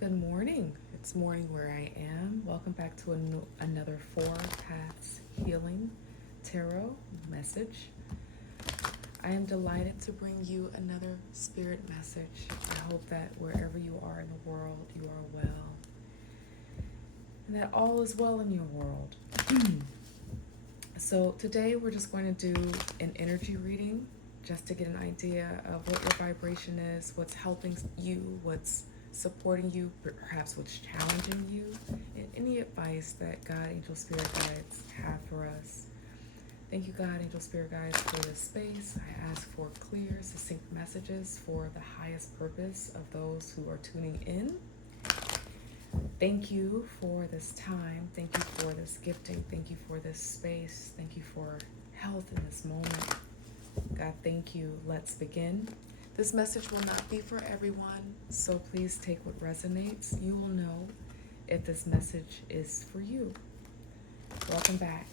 Good morning. It's morning where I am. Welcome back to another Four Paths Healing Tarot message. I am delighted to bring you another spirit message. I hope that wherever you are in the world, you are well, and that all is well in your world. So, today we're just going to do an energy reading just to get an idea of what your vibration is, what's helping you, what's supporting you, perhaps what's challenging you, and any advice that God, Angel, Spirit Guides have for us. Thank you, God, Angel, Spirit Guides, for this space. I ask for clear, succinct messages for the highest purpose of those who are tuning in. Thank you for this time. Thank you for this gifting. Thank you for this space. Thank you for health in this moment. God, thank you. Let's begin. This message will not be for everyone, so please take what resonates. You will know if this message is for you. Welcome back.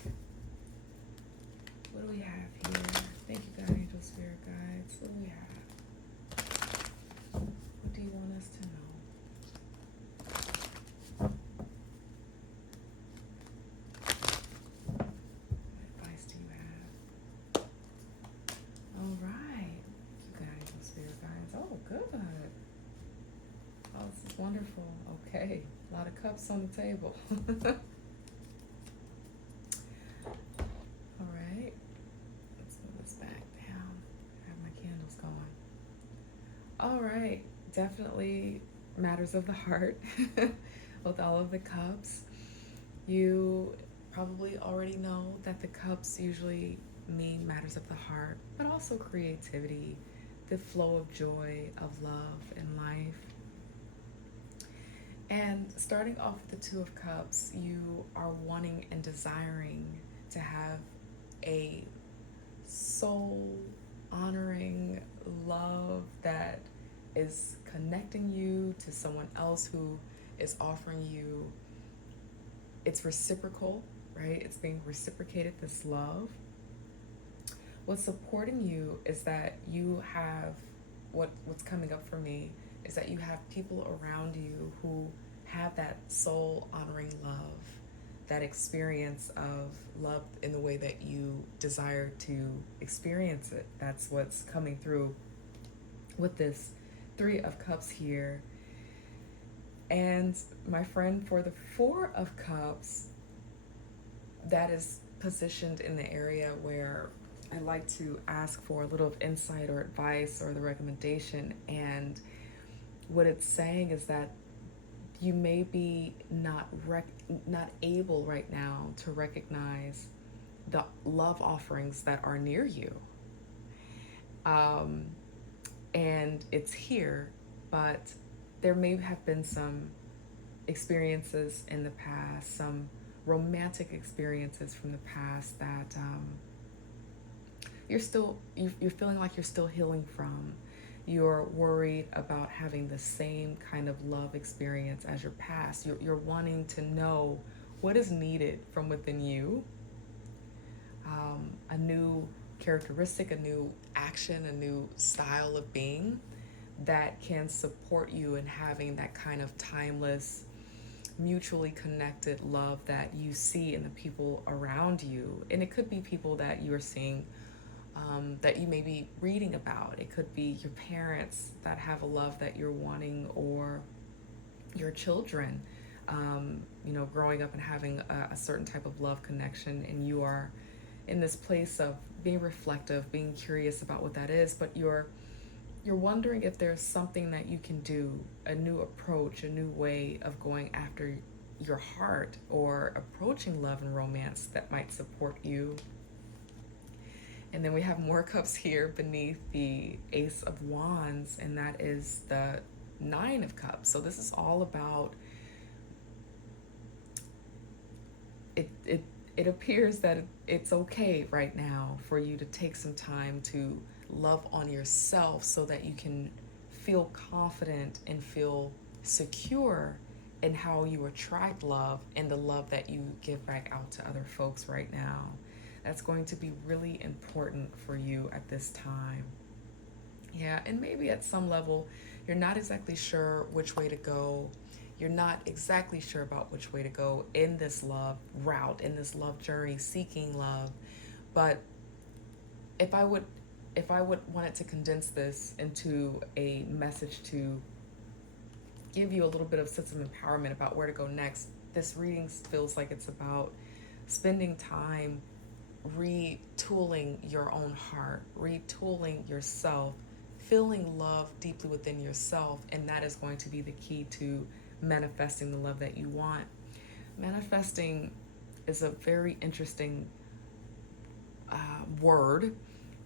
What do we have here? Thank you, God, Angel, Spirit Guides. What do we have? What do you want us to know? What advice do you have? All right. You got Angel, Spirit Guides. Oh, good. Oh, this is wonderful. Okay. A lot of cups on the table. All right. Let's move this back down. Have my candles going. All right. Definitely matters of the heart with all of the cups. You probably already know that the cups usually mean matters of the heart, but also creativity, the flow of joy, of love in life. And starting off with the Two of Cups, you are wanting and desiring to have a soul honoring love that is connecting you to someone else who is offering you, it's reciprocal, right? It's being reciprocated, this love. What's supporting you is that you have, what's coming up for me is that you have people around you who have that soul honoring love, that experience of love in the way that you desire to experience it. That's what's coming through with this Three of Cups here. And my friend, for the Four of Cups, that is positioned in the area where I like to ask for a little of insight or advice or the recommendation. And what it's saying is that you may be not able right now to recognize the love offerings that are near you. And it's here, but there may have been some experiences in the past, some romantic experiences from the past that you're feeling like you're still healing from. You're worried about having the same kind of love experience as your past. You're wanting to know what is needed from within you, a new characteristic, a new action, a new style of being that can support you in having that kind of timeless, mutually connected love that you see in the people around you. And it could be people that you're seeing that you may be reading about. It could be your parents that have a love that you're wanting, or your children, growing up and having a certain type of love connection, and you are in this place of being reflective, being curious about what that is, but you're wondering if there's something that you can do, a new approach, a new way of going after your heart or approaching love and romance that might support you. And then we have more cups here beneath the Ace of Wands, and that is the Nine of Cups. So this is all about it appears that it's okay right now for you to take some time to love on yourself so that you can feel confident and feel secure in how you attract love and the love that you give back out to other folks right now. That's going to be really important for you at this time. Yeah, and maybe at some level, you're not exactly sure which way to go. you're not exactly sure about which way to go in this love route, in this love journey, seeking love. But if I would wanted to condense this into a message to give you a little bit of sense of empowerment about where to go next, this reading feels like it's about spending time retooling your own heart, retooling yourself, feeling love deeply within yourself, and that is going to be the key to manifesting the love that you want. Manifesting is a very interesting word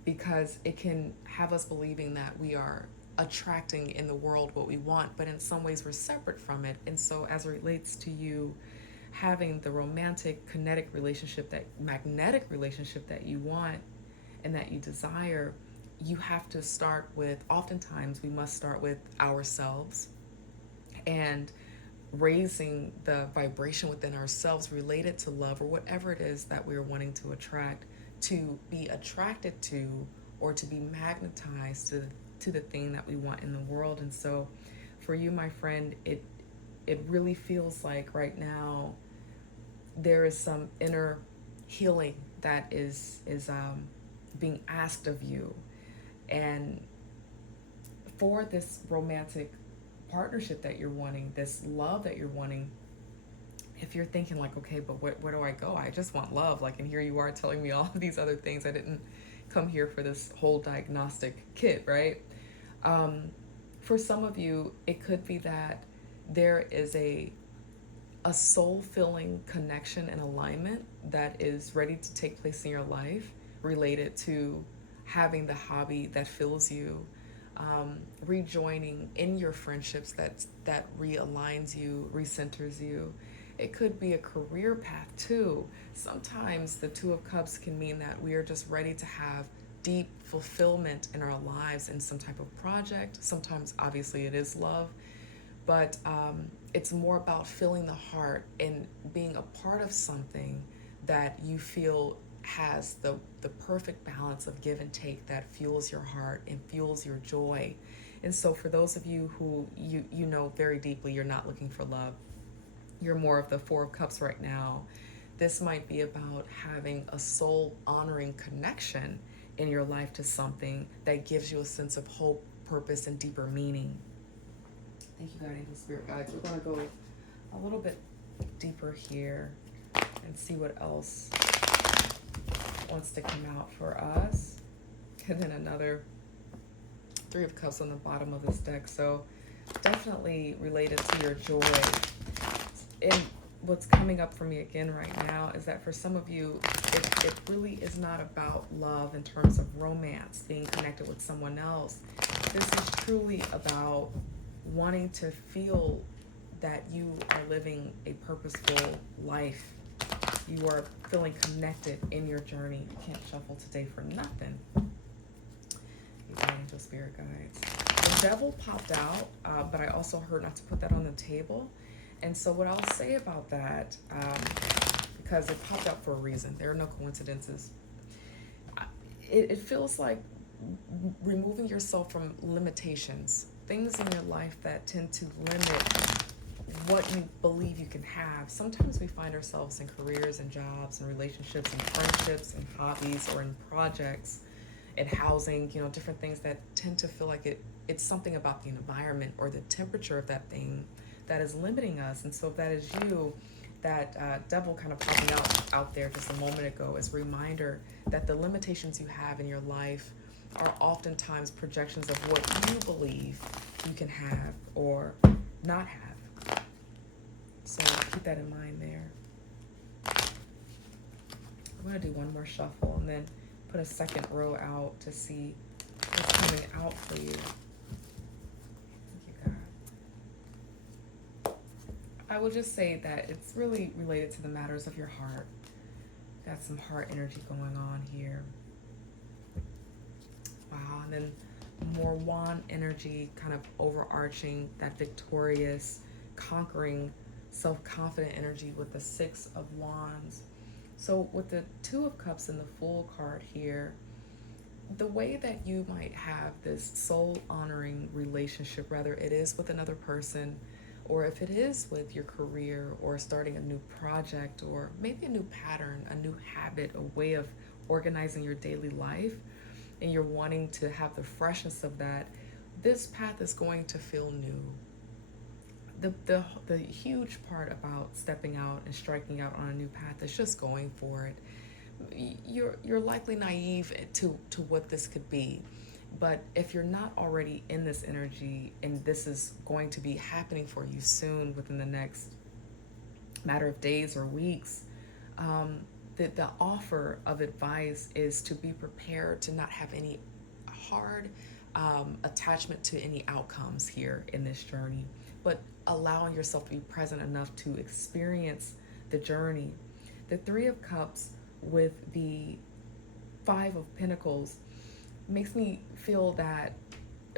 because it can have us believing that we are attracting in the world what we want, but in some ways we're separate from it. And so, as it relates to you having the romantic, kinetic relationship, that magnetic relationship that you want and that you desire, you have to start with, oftentimes, we must start with ourselves and raising the vibration within ourselves related to love or whatever it is that we're wanting to attract, to be attracted to or to be magnetized to the thing that we want in the world. And so for you, my friend, it really feels like right now there is some inner healing that is being asked of you. And for this romantic partnership that you're wanting, this love that you're wanting, if you're thinking like, okay, but where do I go? I just want love. Like, and here you are telling me all of these other things. I didn't come here for this whole diagnostic kit, right? For some of you, it could be that there is a soul-filling connection and alignment that is ready to take place in your life related to having the hobby that fills you, rejoining in your friendships that realigns you, recenters you. It could be a career path too. Sometimes the Two of Cups can mean that we are just ready to have deep fulfillment in our lives in some type of project. Sometimes, obviously, it is love, but it's more about filling the heart and being a part of something that you feel has the perfect balance of give and take that fuels your heart and fuels your joy. And so for those of you who you know very deeply you're not looking for love, you're more of the Four of Cups right now, this might be about having a soul honoring connection in your life to something that gives you a sense of hope, purpose, and deeper meaning. Thank you, God, Angel, Spirit Guides. We're going to go a little bit deeper here and see what else wants to come out for us. And then another Three of Cups on the bottom of this deck. So definitely related to your joy. And what's coming up for me again right now is that for some of you, it really is not about love in terms of romance, being connected with someone else. This is truly about wanting to feel that you are living a purposeful life. You are feeling connected in your journey. You can't shuffle today for nothing. Angel, Spirit Guides. The Devil popped out, but I also heard not to put that on the table. And so what I'll say about that, because it popped out for a reason, there are no coincidences. It feels like removing yourself from limitations, things in your life that tend to limit what you believe you can have. Sometimes we find ourselves in careers and jobs and relationships and friendships and hobbies or in projects and housing, different things that tend to feel like it's something about the environment or the temperature of that thing that is limiting us. And so if that is you, that devil kind of popping out there just a moment ago is a reminder that the limitations you have in your life are oftentimes projections of what you believe you can have or not have. So keep that in mind there. I'm going to do one more shuffle and then put a second row out to see what's coming out for you. I will just say that it's really related to the matters of your heart. Got some heart energy going on here. Wow, and then more wand energy kind of overarching that victorious, conquering, self-confident energy with the Six of Wands. So with the Two of Cups and the Fool card here, the way that you might have this soul-honoring relationship, whether it is with another person or if it is with your career or starting a new project or maybe a new pattern, a new habit, a way of organizing your daily life, and you're wanting to have the freshness of that, this path is going to feel new. The huge part about stepping out and striking out on a new path is just going for it. You're likely naive to what this could be, but if you're not already in this energy and this is going to be happening for you soon within the next matter of days or weeks, the offer of advice is to be prepared to not have any hard attachment to any outcomes here in this journey, but allowing yourself to be present enough to experience the journey. The Three of Cups with the Five of Pentacles makes me feel that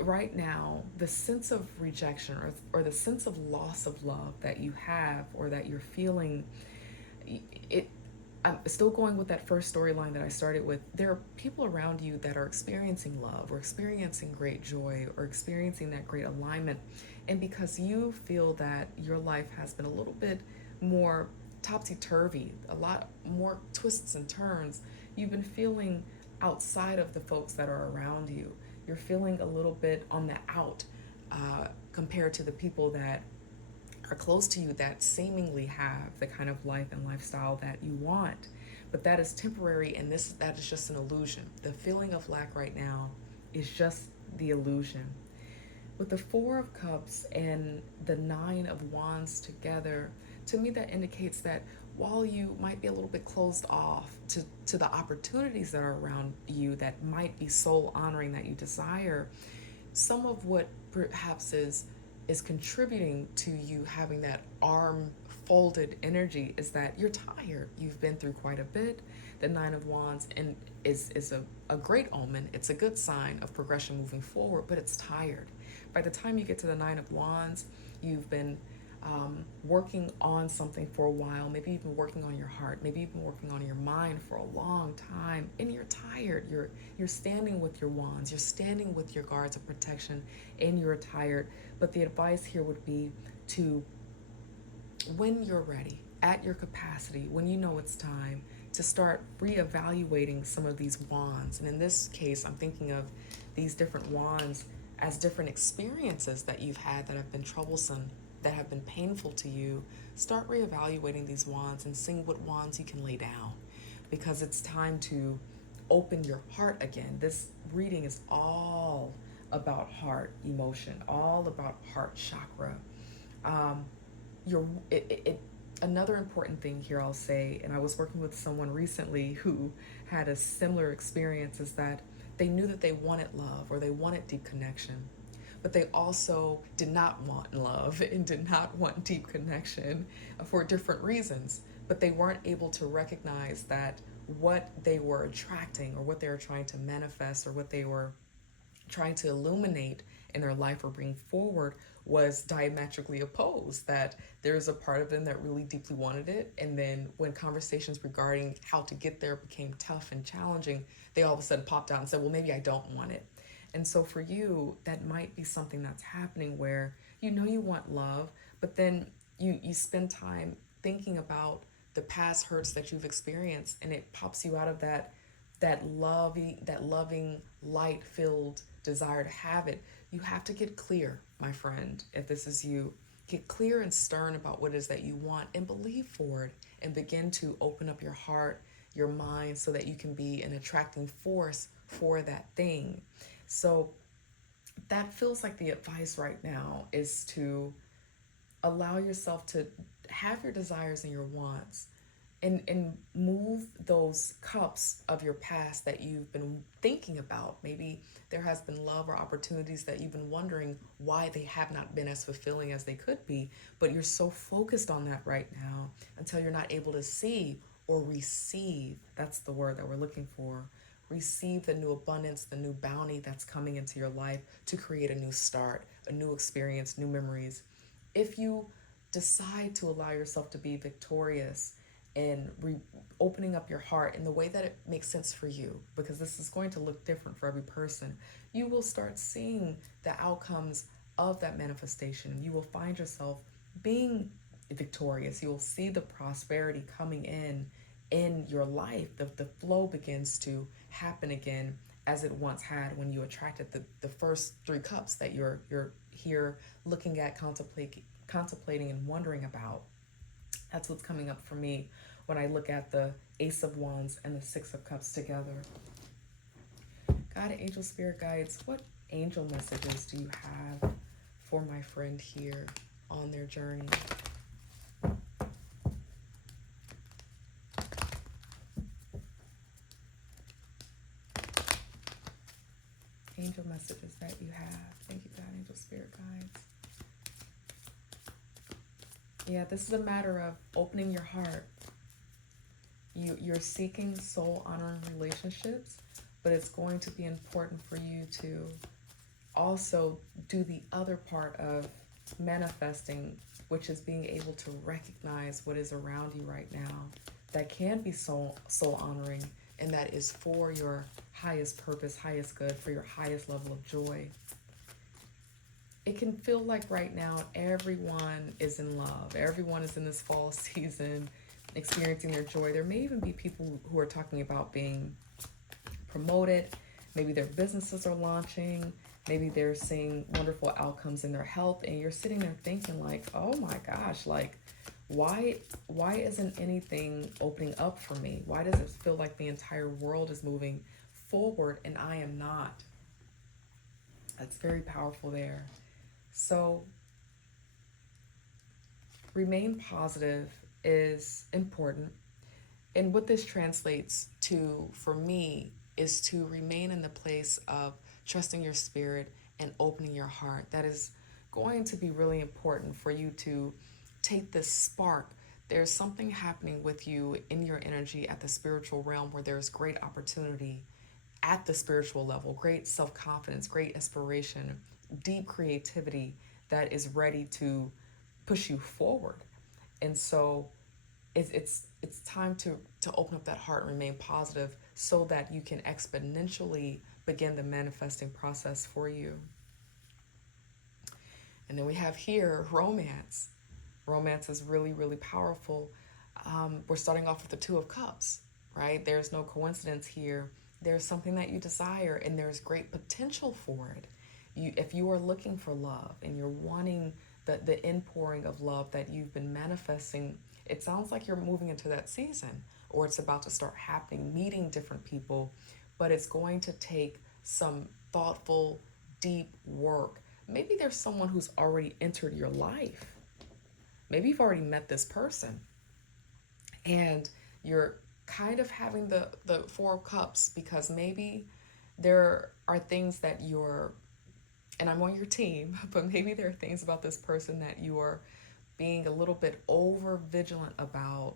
right now the sense of rejection or the sense of loss of love that you have or that you're feeling, it I'm still going with that first storyline that I started with. There are people around you that are experiencing love or experiencing great joy or experiencing that great alignment. And because you feel that your life has been a little bit more topsy turvy, a lot more twists and turns, you've been feeling outside of the folks that are around you. You're feeling a little bit on the out compared to the people that are close to you that seemingly have the kind of life and lifestyle that you want. But that is temporary, and that is just an illusion. The feeling of lack right now is just the illusion. With the Four of Cups and the Nine of Wands together, to me that indicates that while you might be a little bit closed off to the opportunities that are around you that might be soul honoring that you desire, some of what perhaps is contributing to you having that arm folded energy is that you're tired. You've been through quite a bit. The Nine of Wands and is a great omen. It's a good sign of progression moving forward, but it's tired. By the time you get to the Nine of Wands, you've been working on something for a while. Maybe you've been working on your heart. Maybe you've been working on your mind for a long time, and you're tired. You're standing with your wands. You're standing with your guards of protection, and you're tired. But the advice here would be to, when you're ready, at your capacity, when you know it's time, to start reevaluating some of these wands. And in this case, I'm thinking of these different wands as different experiences that you've had that have been troublesome, that have been painful to you. Start reevaluating these wands and seeing what wands you can lay down, because it's time to open your heart again. This reading is all about heart emotion, all about heart chakra. Um, your Another important thing here I'll say, and I was working with someone recently who had a similar experience, is that they knew that they wanted love or they wanted deep connection, but they also did not want love and did not want deep connection for different reasons. But they weren't able to recognize that what they were attracting or what they were trying to manifest or what they were trying to illuminate in their life or bring forward was diametrically opposed. That there's a part of them that really deeply wanted it, and then when conversations regarding how to get there became tough and challenging, they all of a sudden popped out and said, well, maybe I don't want it. And so for you, that might be something that's happening where you know you want love, but then you spend time thinking about the past hurts that you've experienced, and it pops you out of that loving, light filled desire to have it. You have to get clear, my friend. If this is you, get clear and stern about what it is that you want and believe for it, and begin to open up your heart, your mind, so that you can be an attracting force for that thing. So that feels like the advice right now is to allow yourself to have your desires and your wants, and move those cups of your past that you've been thinking about. Maybe there has been love or opportunities that you've been wondering why they have not been as fulfilling as they could be, but you're so focused on that right now until you're not able to see or receive. That's the word that we're looking for. Receive the new abundance, the new bounty that's coming into your life to create a new start, a new experience, new memories. If you decide to allow yourself to be victorious and opening up your heart in the way that it makes sense for you, because this is going to look different for every person, you will start seeing the outcomes of that manifestation. You will find yourself being victorious. You'll see the prosperity coming in your life. The flow begins to happen again as it once had when you attracted the first three cups that you're here looking at, contemplating and wondering about. That's what's coming up for me when I look at the Ace of Wands and the Six of Cups together. God, angel, spirit guides, what angel messages do you have for my friend here on their journey? Angel messages that you have. Thank you, God, angel, spirit guides. Yeah, this is a matter of opening your heart. You're seeking soul honoring relationships, but it's going to be important for you to also do the other part of manifesting, which is being able to recognize what is around you right now that can be soul honoring, and that is for your highest purpose, highest good, for your highest level of joy. It can feel like right now everyone is in love. Everyone is in this fall season experiencing their joy. There may even be people who are talking about being promoted. Maybe their businesses are launching. Maybe they're seeing wonderful outcomes in their health. And you're sitting there thinking like, oh my gosh, like, why isn't anything opening up for me? Why does it feel like the entire world is moving forward and I am not? That's very powerful there. So remain positive is important. And what this translates to for me is to remain in the place of trusting your spirit and opening your heart. That is going to be really important for you to take this spark. There's something happening with you in your energy at the spiritual realm where there's great opportunity at the spiritual level, great self-confidence, great inspiration, deep creativity that is ready to push you forward. And so it's time to open up that heart and remain positive so that you can exponentially begin the manifesting process for you. And then we have here romance. Romance is really, really powerful. We're starting off with the Two of Cups, right? There's no coincidence here. There's something that you desire and there's great potential for it. If you are looking for love and you're wanting the inpouring of love that you've been manifesting, it sounds like you're moving into that season or it's about to start happening, meeting different people, but it's going to take some thoughtful, deep work. Maybe there's someone who's already entered your life. Maybe you've already met this person and you're kind of having the Four of Cups because maybe there are things that you're, and I'm on your team, but maybe there are things about this person that you are being a little bit over vigilant about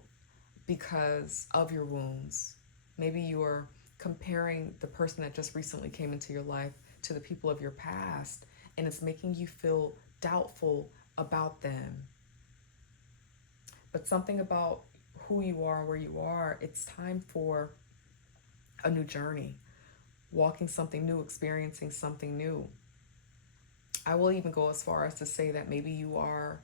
because of your wounds. Maybe you're comparing the person that just recently came into your life to the people of your past, and it's making you feel doubtful about them. But something about who you are, where you are, it's time for a new journey, walking something new, experiencing something new. I will even go as far as to say that maybe you are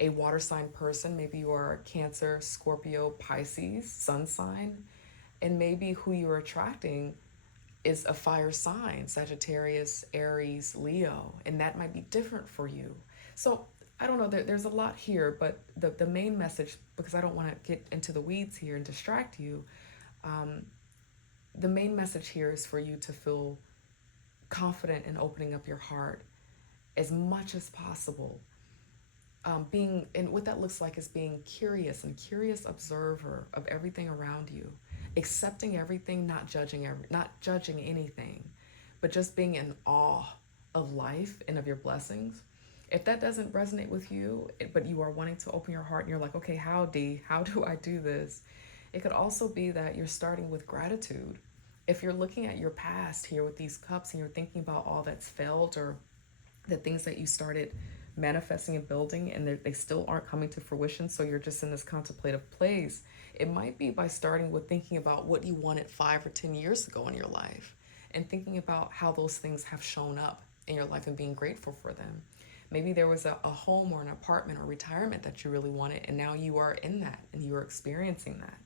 a water sign person, maybe you are a Cancer, Scorpio, Pisces, sun sign, and maybe who you're attracting is a fire sign, Sagittarius, Aries, Leo, and that might be different for you. So I don't know, there's a lot here, but the main message, because I don't want to get into the weeds here and distract you, the main message here is for you to feel confident in opening up your heart as much as possible. Being, and what that looks like is being curious and curious observer of everything around you, accepting everything, not judging anything, but just being in awe of life and of your blessings. If that doesn't resonate with you, but you are wanting to open your heart and you're like, okay, how do I do this? It could also be that you're starting with gratitude. If you're looking at your past here with these cups and you're thinking about all that's failed or the things that you started manifesting and building and they still aren't coming to fruition, so you're just in this contemplative place, it might be by starting with thinking about what you wanted 5 or 10 years ago in your life and thinking about how those things have shown up in your life and being grateful for them. Maybe there was a home or an apartment or retirement that you really wanted, and now you are in that and you are experiencing that.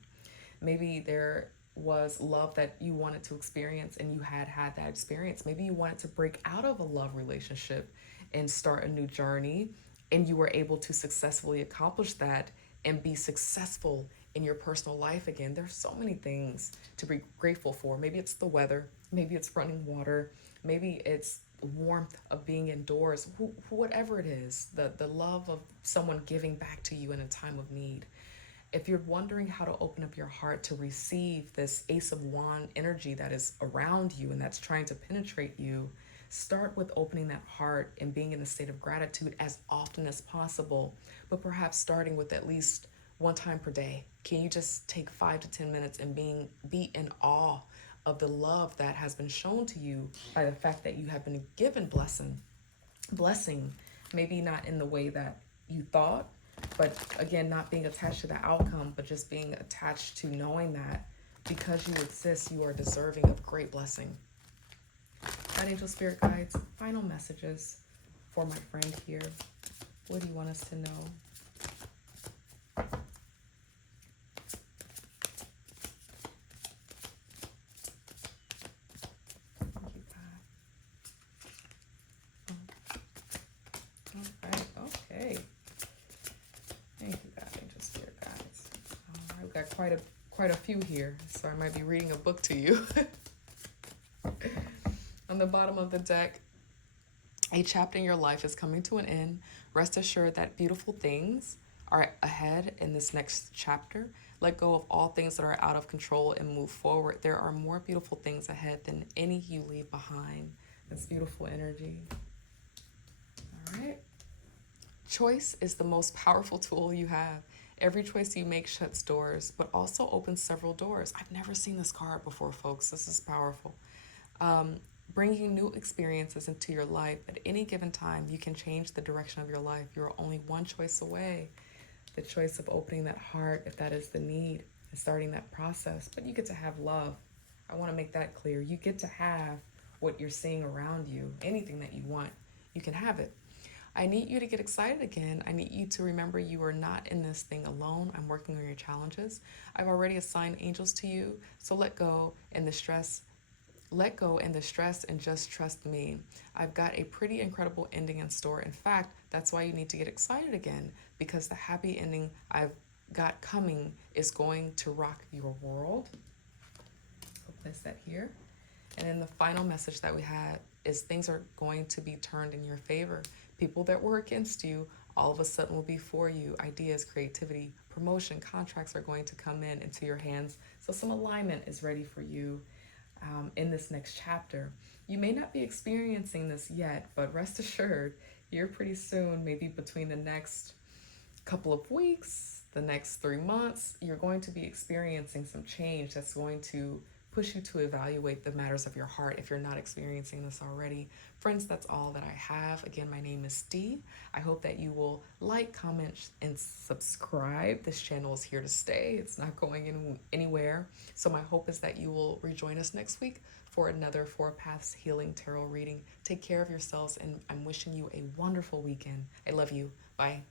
Maybe there was love that you wanted to experience and you had that experience. Maybe you wanted to break out of a love relationship and start a new journey, and you were able to successfully accomplish that and be successful in your personal life again. There's so many things to be grateful for. Maybe it's the weather, maybe it's running water, maybe it's warmth of being indoors, whatever it is, the love of someone giving back to you in a time of need. If you're wondering how to open up your heart to receive this Ace of Wand energy that is around you and that's trying to penetrate you, start with opening that heart and being in a state of gratitude as often as possible, but perhaps starting with at least one time per day. Can you just take 5 to 10 minutes and be in awe of the love that has been shown to you by the fact that you have been given blessing, maybe not in the way that you thought, but again, not being attached to the outcome, but just being attached to knowing that because you exist, you are deserving of great blessing. God, angel, spirit guides, final messages for my friend here. What do you want us to know? Thank you, God. All right, okay. Thank you, God, angel, spirit guides. All right, we've got quite a few here, so I might be reading a book to you. On the bottom of the deck, a chapter in your life is coming to an end. Rest assured that beautiful things are ahead in this next chapter. Let go of all things that are out of control and move forward. There are more beautiful things ahead than any you leave behind. That's beautiful energy. All right. Choice is the most powerful tool you have. Every choice you make shuts doors, but also opens several doors. I've never seen this card before, folks. This is powerful. Bringing new experiences into your life at any given time, you can change the direction of your life. You're only one choice away. The choice of opening that heart, if that is the need, and starting that process. But you get to have love. I want to make that clear. You get to have what you're seeing around you. Anything that you want, you can have it. I need you to get excited again. I need you to remember you are not in this thing alone. I'm working on your challenges. I've already assigned angels to you, so let go and the stress and just trust me. I've got a pretty incredible ending in store. In fact, that's why you need to get excited again, because the happy ending I've got coming is going to rock your world. I'll place that here. And then the final message that we had is things are going to be turned in your favor. People that were against you all of a sudden will be for you. Ideas, creativity, promotion, contracts are going to come into your hands. So some alignment is ready for you in this next chapter. You may not be experiencing this yet, but rest assured, here pretty soon, maybe between the next couple of weeks, the next 3 months, you're going to be experiencing some change that's going to push you to evaluate the matters of your heart if you're not experiencing this already. Friends, that's all that I have. Again, my name is Dee. I hope that you will like, comment, and subscribe. This channel is here to stay. It's not going anywhere. So my hope is that you will rejoin us next week for another Four Paths Healing Tarot reading. Take care of yourselves, and I'm wishing you a wonderful weekend. I love you. Bye.